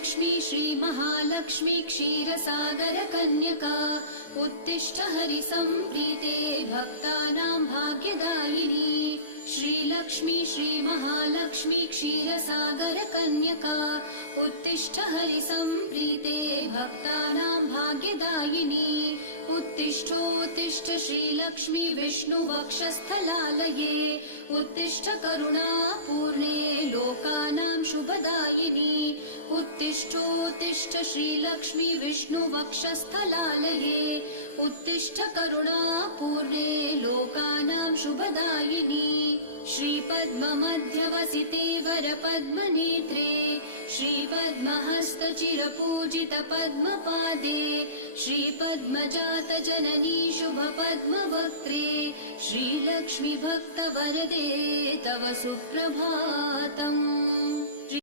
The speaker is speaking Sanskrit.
श्रीलक्ष्मी श्रीमहालक्ष्मी क्षीरसागर कन्यका उत्तिष्ठ हरिसम्प्रीते भक्तानां भाग्यदायिनी। श्रीलक्ष्मी श्रीमहालक्ष्मी क्षीरसागर कन्यका उत्तिष्ठ हरिसम्प्रीते भक्तानां भाग्यदायिनी। उत्तिष्ठोत्तिष्ठ श्रीलक्ष्मी विष्णुवक्षस्थलालये उत्तिष्ठ करुणापूर्णे लोकानां शुभदायिनी। उत्तिष्ठोत्तिष्ठ श्रीलक्ष्मी विष्णुवक्षस्थलालये उत्तिष्ठ करुणापूर्णे लोकानां शुभदायिनी। श्रीपद्ममध्यवसिते वरपद्मनेत्रे श्रीपद्महस्तचिरपूजित पद्मपादे श्रीपद्मजात जननी शुभपद्मवक्त्रे श्रीलक्ष्मी भक्तवरदे तव सुप्रभातम्।